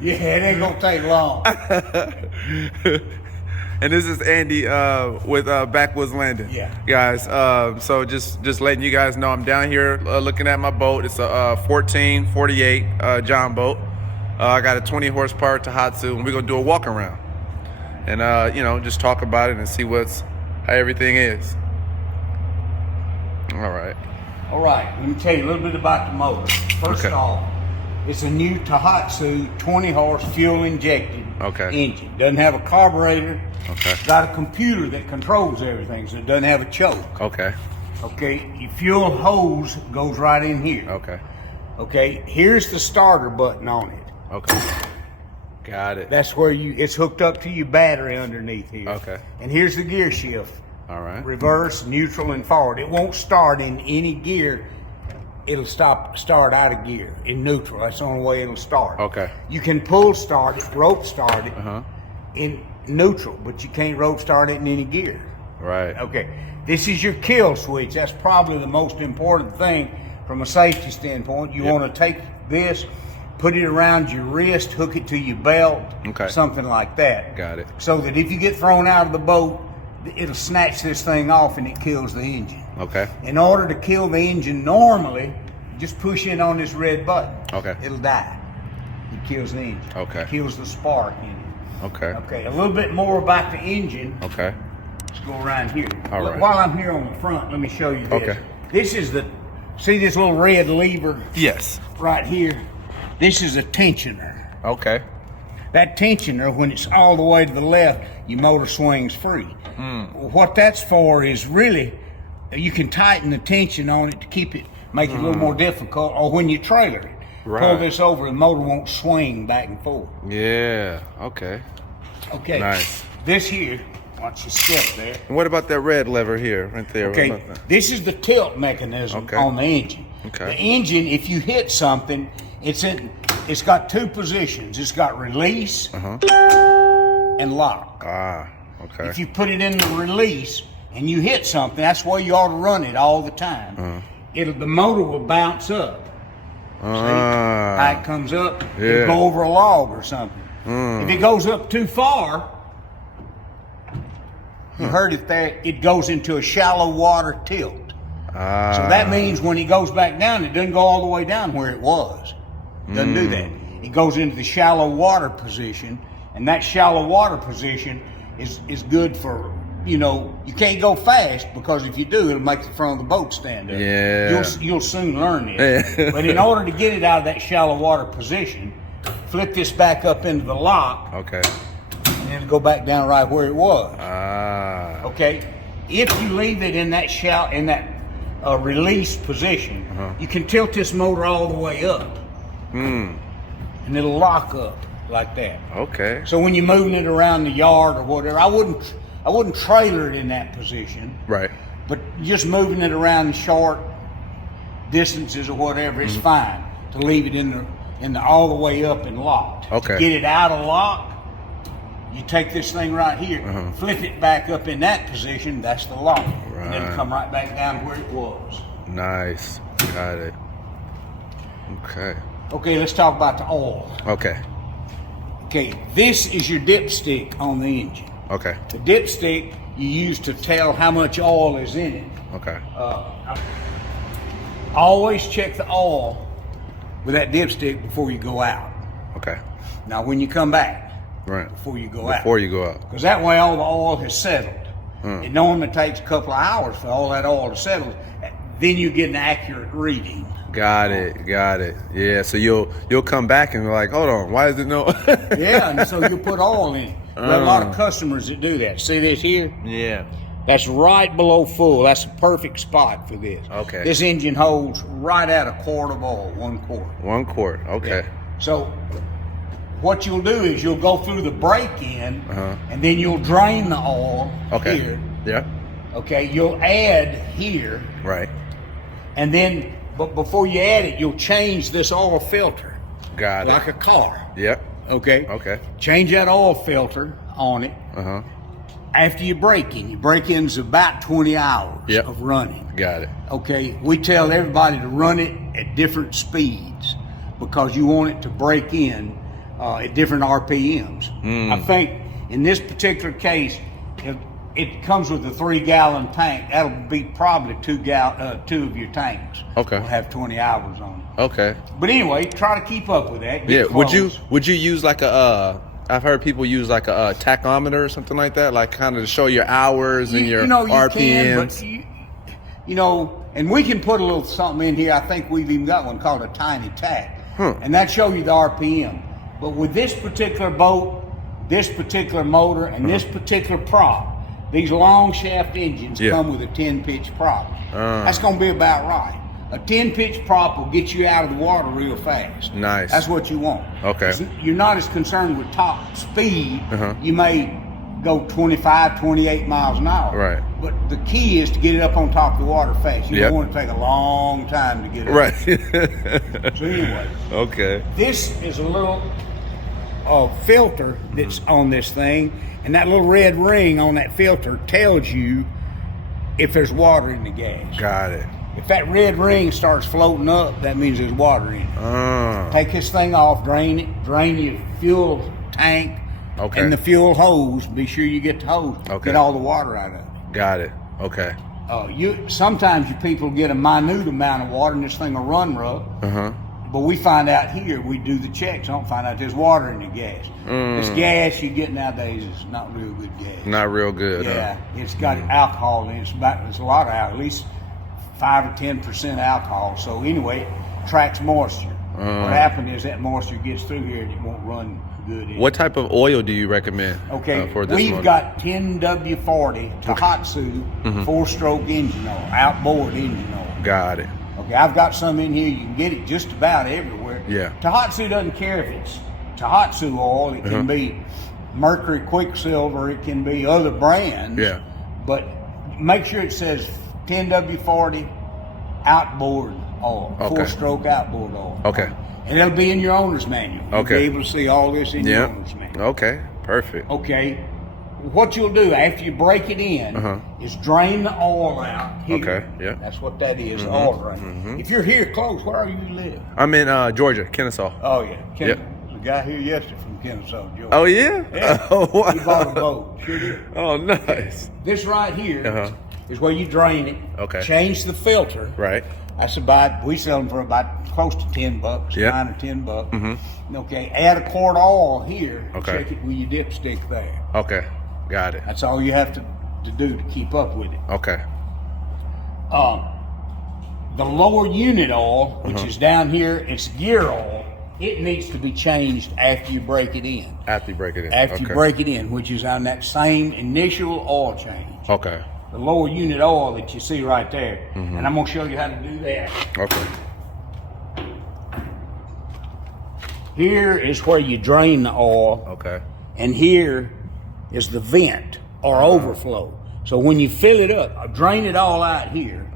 Yeah, it ain't gonna take long. And this is Andy with Backwoods Landing. Yeah. Guys, so just letting you guys know I'm down here looking at my boat. It's a 1448 John boat. I got a 20 horsepower Tohatsu, and we're gonna do a walk around. And you know, just talk about it and see how everything is. All right. All right, let me tell you a little bit about the motor. First off, it's a new Tohatsu 20 horse fuel injected engine. Doesn't have a carburetor. It's got a computer that controls everything, so it doesn't have a choke. Okay, your fuel hose goes right in here. Okay, here's the starter button on it. Got it. That's where it's hooked up to your battery underneath here. And here's the gear shift. All right. Reverse, neutral, and forward. It won't start in any gear. It'll start out of gear in neutral. That's the only way it'll start. You can pull start it, rope start it in neutral, but you can't rope start it in any gear. Right. This is your kill switch. That's probably the most important thing from a safety standpoint. You want to take this, put it around your wrist, hook it to your belt, something like that. Got it. So that if you get thrown out of the boat, it'll snatch this thing off and it kills the engine. In order to kill the engine normally, just push in on this red button. It'll die. It kills the engine. It kills the spark in it. A little bit more about the engine. Let's go around here. While I'm here on the front, let me show you this. This is see this little red lever? Yes. Right here. This is a tensioner. That tensioner, when it's all the way to the left, your motor swings free. What that's for is really, you can tighten the tension on it to keep it, make it a little more difficult, or when you trailer it. Pull this over, the motor won't swing back and forth. Nice. This here, watch your step there. And what about that red lever here, right there? This is the tilt mechanism on the engine. The engine, if you hit something, it's got two positions. It's got release and lock. If you put it in the release and you hit something, that's where you ought to run it all the time. The motor will bounce up. See how it comes up? It'll go over a log or something. If it goes up too far, you heard it there, it goes into a shallow water tilt. So that means when it goes back down, it doesn't go all the way down where it was. It doesn't do that. It goes into the shallow water position, and that shallow water position is good for, you can't go fast, because if you do, it'll make the front of the boat stand up. You'll soon learn it. But in order to get it out of that shallow water position, flip this back up into the lock. And then go back down right where it was. If you leave it in that release position, you can tilt this motor all the way up. And it'll lock up like that. So when you're moving it around the yard or whatever, I wouldn't trailer it in that position. But just moving it around short distances or whatever, it's fine to leave it in the all the way up and locked. To get it out of lock, you take this thing right here, flip it back up in that position. That's the lock, and it'll come right back down where it was. Nice. Got it. Okay, let's talk about the oil. This is your dipstick on the engine. The dipstick you use to tell how much oil is in it. Always check the oil with that dipstick before you go out. Now when you come back, before you go out. Because that way all the oil has settled. It normally takes a couple of hours for all that oil to settle. Then you get an accurate reading. Got it. Yeah, so you'll come back and be like, hold on, why is it no? And so you'll put oil in it. We have a lot of customers that do that. See this here? That's right below full. That's a perfect spot for this. This engine holds right at a quart of oil, 1 quart. 1 quart, So what you'll do is you'll go through the break-in, and then you'll drain the oil here. You'll add here. And then, but before you add it, you'll change this oil filter. Like a car. Change that oil filter on it. After you break in. Your break-in's about 20 hours of running. We tell everybody to run it at different speeds, because you want it to break in at different RPMs. I think in this particular case, it comes with a 3-gallon tank. That'll be probably two of your tanks. Okay. Will have 20 hours on it. Okay. But anyway, try to keep up with that. Yeah. Would you use like a I've heard people use like a tachometer or something like that, like kind of to show your hours and your RPMs. Can, but and we can put a little something in here. I think we've even got one called a tiny tack, and that shows you the RPM. But with this particular boat, this particular motor, and this particular prop, these long shaft engines come with a 10-pitch prop. That's going to be about right. A 10-pitch prop will get you out of the water real fast. Nice. That's what you want. Okay. You're not as concerned with top speed. You may go 25, 28 miles an hour. Right. But the key is to get it up on top of the water fast. You don't want it to take a long time to get it up. So anyway. Okay. This is a little filter that's on this thing, and that little red ring on that filter tells you if there's water in the gas. Got it. If that red ring starts floating up, that means there's water in it. Take this thing off, drain it, drain your fuel tank and the fuel hose. Be sure you get the hose. Get all the water out of it. Got it. Okay. Sometimes you people get a minute amount of water and this thing will run rough. But we find out here, we do the checks, don't find out there's water in the gas. This gas you get nowadays is not real good gas. Not real good, Yeah, it's got alcohol in it. It's a lot of alcohol, at least 5 or 10% alcohol. So anyway, it tracks moisture. What happened is that moisture gets through here and it won't run good. What type of oil do you recommend? For this we've motor? got 10W40 Tohatsu 4-stroke engine oil, outboard engine oil. Got it. Okay, I've got some in here. You can get it just about everywhere. Yeah. Tohatsu doesn't care if it's Tohatsu oil. It can be Mercury Quicksilver. It can be other brands. Yeah. But make sure it says 10W40 outboard oil, 4-stroke outboard oil. Okay. And it'll be in your owner's manual. You'll be able to see all this in your owner's manual. Okay, perfect. Okay. What you'll do after you break it in is drain the oil out here. Okay, yeah. That's what that is, oil drain. If you're here close, where do you live? I'm in Georgia, Kennesaw. Oh, yeah. The guy here yesterday from Kennesaw, Georgia. Oh, yeah? Yeah. Oh, wow. He bought a boat. Sure did. Oh, nice. This right here is where you drain it. Okay. Change the filter. Right. That's we sell them for about close to $10, $9 or $10. Okay, add a quart of oil here. Check it with your dipstick there. Okay, got it. That's all you have to do to keep up with it. Okay. The lower unit oil, which is down here, it's gear oil. It needs to be changed after you break it in. After you break it in. After you break it in, which is on that same initial oil change. Okay. The lower unit oil that you see right there. And I'm going to show you how to do that. Okay. Here is where you drain the oil. Okay. And here is the vent or overflow. So when you fill it up, drain it all out here.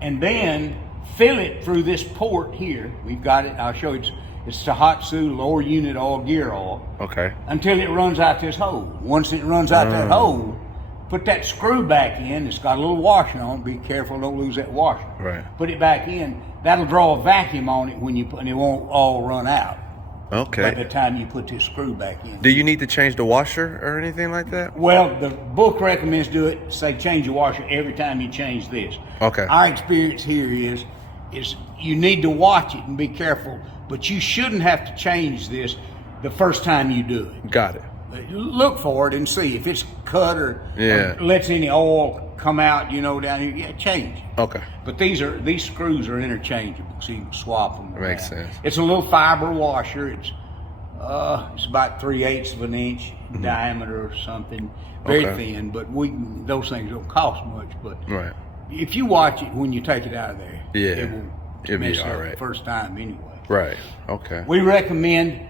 And then fill it through this port here. We've got it. I'll show you. It's Tohatsu lower unit oil, gear oil. Okay. Until it runs out this hole. Once it runs out that hole, put that screw back in. It's got a little washer on it. Be careful, don't lose that washer. Right. Put it back in. That'll draw a vacuum on it when and it won't all run out. Okay. By the time you put this screw back in. Do you need to change the washer or anything like that? Well, the book recommends do it. Say change the washer every time you change this. Okay. Our experience here is you need to watch it and be careful, but you shouldn't have to change this the first time you do it. Got it. Look for it and see if it's cut or lets any oil come out, down here. Yeah, change it. Okay. But these screws are interchangeable, so you can swap them around. Makes sense. It's a little fiber washer. It's about 3/8 of an inch diameter or something. Very thin, but those things don't cost much. But if you watch it when you take it out of there, it'll be all right first time anyway. Right. Okay. We recommend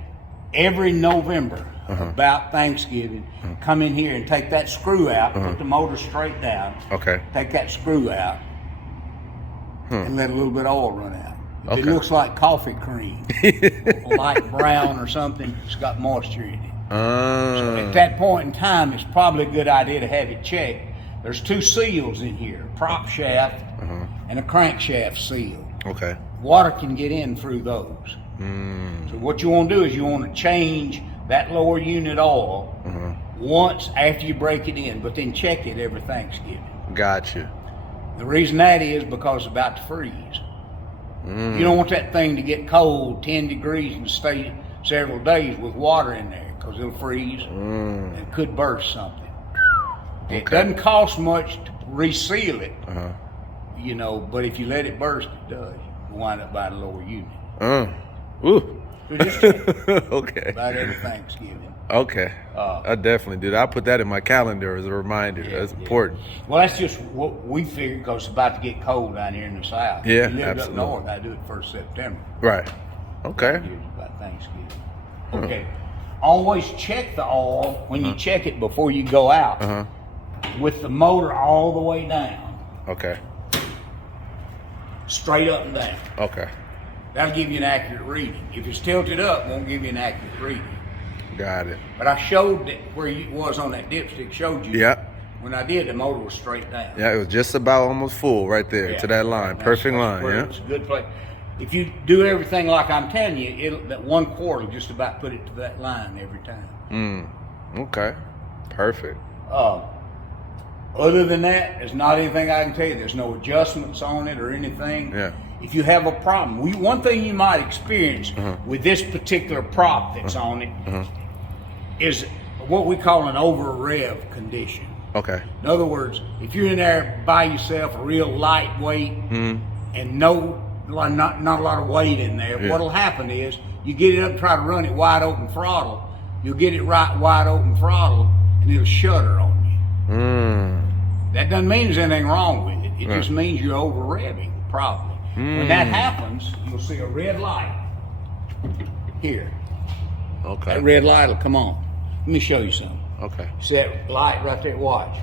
every November, about Thanksgiving, come in here and take that screw out, put the motor straight down. Okay. Take that screw out and let a little bit of oil run out. If it looks like coffee cream, light brown or something, it's got moisture in it. So at that point in time, it's probably a good idea to have it checked. There's 2 seals in here, a prop shaft and a crankshaft seal. Okay. Water can get in through those. So what you want to do is you want to change that lower unit oil once after you break it in, but then check it every Thanksgiving. Gotcha. The reason that is because it's about to freeze. You don't want that thing to get cold, 10 degrees, and stay several days with water in there, because it'll freeze and it could burst something. It doesn't cost much to reseal it, you know, but if you let it burst, it does. You wind up buying a lower unit. Ooh. So just check Okay. about every Thanksgiving. Okay. I definitely do that. I put that in my calendar as a reminder. That's important. Well, that's just what we figured, because it's about to get cold down here in the South. Yeah, if you live absolutely. up north, I do it 1st September. Right. Okay. It's about Thanksgiving. Okay. Always check the oil when you check it before you go out with the motor all the way down. Okay. Straight up and down. Okay. That'll give you an accurate reading. If it's tilted up, it won't give you an accurate reading. Got it. But I showed that where you was on that dipstick, showed you. Yeah. When I did, the motor was straight down. Yeah, it was just about almost full right there to that line. Perfect line, yeah. It's a good place. If you do everything like I'm telling you, that 1/4 will just about put it to that line every time. Okay. Perfect. Other than that, there's not anything I can tell you. There's no adjustments on it or anything. Yeah. If you have a problem, one thing you might experience with this particular prop that's on it is what we call an over rev condition. Okay. In other words, if you're in there by yourself, a real lightweight, and not a lot of weight in there, what'll happen is you get it up and try to run it wide open throttle. You'll get it right wide open throttle, and it'll shudder on you. That doesn't mean there's anything wrong with it. It just means you're over revving, probably. When that happens, you'll see a red light here. Okay. That red light will come on. Let me show you something. Okay. See that light right there? Watch.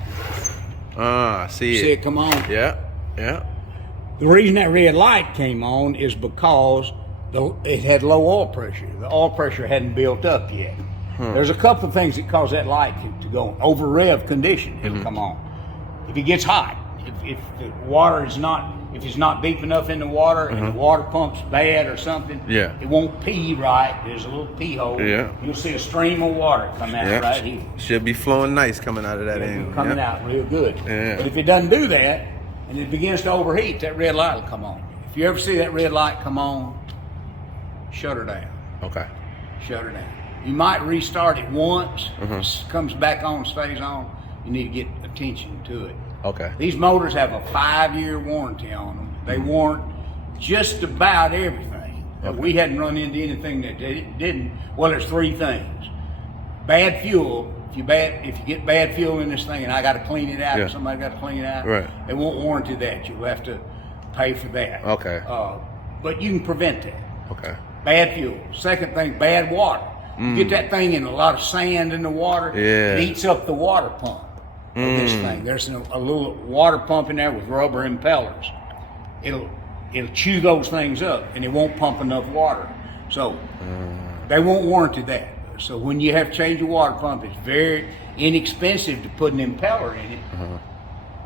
I see it. See it come on? Yeah. Yeah. The reason that red light came on is because it had low oil pressure. The oil pressure hadn't built up yet. There's a couple of things that cause that light to go over rev condition. It'll come on. If it gets hot, if the water is not, if it's not deep enough in the water and the water pump's bad or something, it won't pee right. There's a little pee hole. Yeah. You'll see a stream of water come out right here. Should be flowing nice coming out of that end. Coming out real good. Yeah. But if it doesn't do that and it begins to overheat, that red light will come on. If you ever see that red light come on, shut her down. Okay. Shut her down. You might restart it once, comes back on, stays on. You need to get attention to it. Okay. These motors have a 5-year warranty on them. They warrant just about everything. We hadn't run into anything that they didn't. Well, there's 3 things. Bad fuel. If you get bad fuel in this thing, and I got to clean it out, or somebody got to clean it out, they won't warranty that. You'll have to pay for that. Okay. But you can prevent that. Okay. Bad fuel. Second thing, bad water. You get that thing in a lot of sand in the water, it eats up the water pump of this thing. There's a little water pump in there with rubber impellers. It'll chew those things up, and it won't pump enough water. So they won't warranty that. So when you have to change your water pump, it's very inexpensive to put an impeller in it,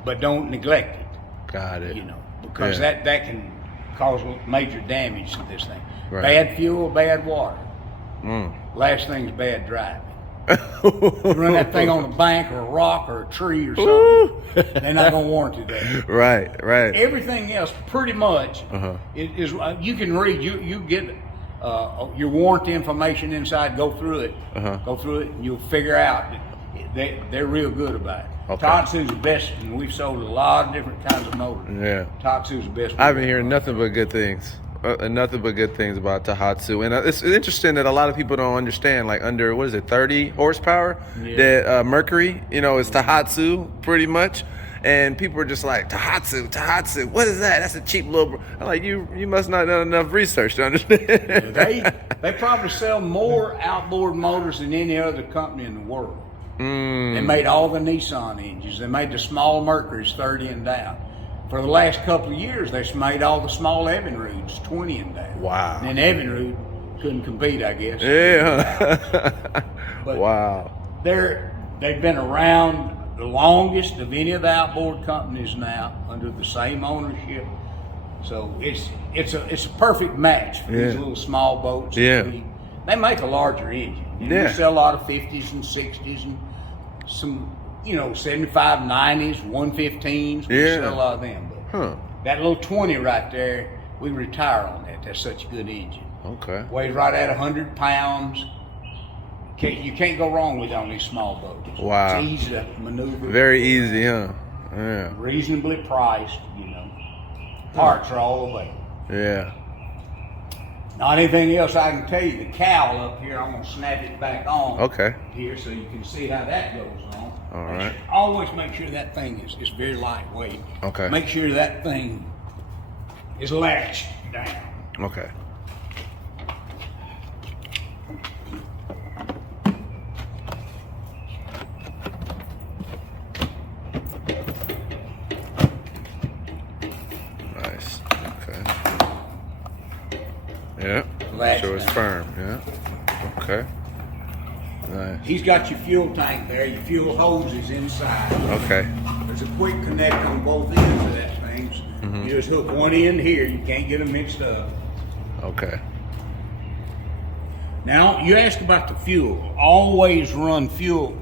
but don't neglect it. Got it. You know, because that can cause major damage to this thing. Right. Bad fuel, bad water. Last thing's bad driving. You run that thing on a bank or a rock or a tree or something, they're not going to warranty that. Right. Everything else, pretty much, is you can read. You get your warranty information inside. Go through it. And you'll figure out that they're real good about it. Okay. Tohatsu's the best, and we've sold a lot of different kinds of motors. Yeah. Tohatsu's the best. I've been hearing nothing but good things. Nothing but good things about Tohatsu, and it's interesting that a lot of people don't understand. Like under 30 horsepower, that Mercury, is Tohatsu pretty much, and people are just like Tohatsu. What is that? That's a cheap little. I'm like, you must not know enough research to understand. They probably sell more outboard motors than any other company in the world. They made all the Nissan engines. They made the small Mercury's 30 and down. For the last couple of years, they've made all the small Evinrudes 20 and down. Wow. And then Evinrude couldn't compete, I guess. Yeah. But wow. They've been around the longest of any of the outboard companies now, under the same ownership So it's a perfect match for these little small boats. Yeah. They make a larger engine. You know, we sell a lot of 50s and 60s and some, 75, 90s, 115s. We sell a lot of them. But that little 20 right there, we retire on that. That's such a good engine. Okay. Weighs right at 100 pounds. You can't go wrong with it on these small boats. Wow. It's easy to maneuver. Very easy, huh? Yeah. Reasonably priced, Parts are all the way. Yeah. Not anything else I can tell you. The cowl up here, I'm going to snap it back on. Okay. Here so you can see how that goes on. All right. Always make sure that thing is very lightweight. Okay. Make sure that thing is latched down. Okay. Nice. Okay. Yeah. Latched So it's down. firm. Yeah. Okay. Nice. He's got your fuel tank there. Your fuel hose is inside. Okay. There's a quick connect on both ends of that thing. You just hook one end here. You can't get them mixed up. Okay. Now, you asked about the fuel. Always run fuel,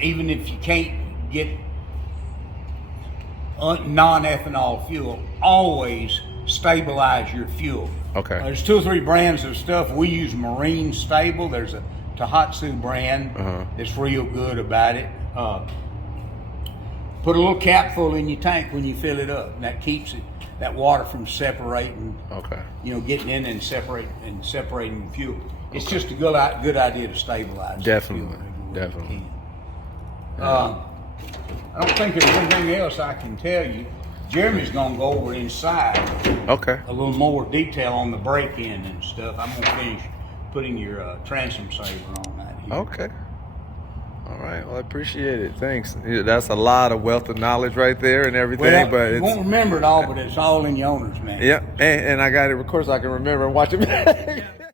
even if you can't get non-ethanol fuel. Always stabilize your fuel. Okay. There's 2 or 3 brands of stuff. We use Marine Stable. There's a Tohatsu brand that's real good about it. Put a little capful in your tank when you fill it up, and that keeps that water from separating. Okay. Getting in and separating the fuel. It's just a good idea to stabilize. Definitely. The fuel. Definitely. I don't think there's anything else I can tell you. Jeremy's gonna go over inside. Okay. A little more detail on the break-in and stuff. I'm gonna finish putting your transom saver on that here. Okay. All right. Well, I appreciate it. Thanks. That's a lot of wealth of knowledge right there and everything. Well, but you it's, won't remember it all, but it's all in your owner's manual. yeah, and I got it. Of course, I can remember and watch it back.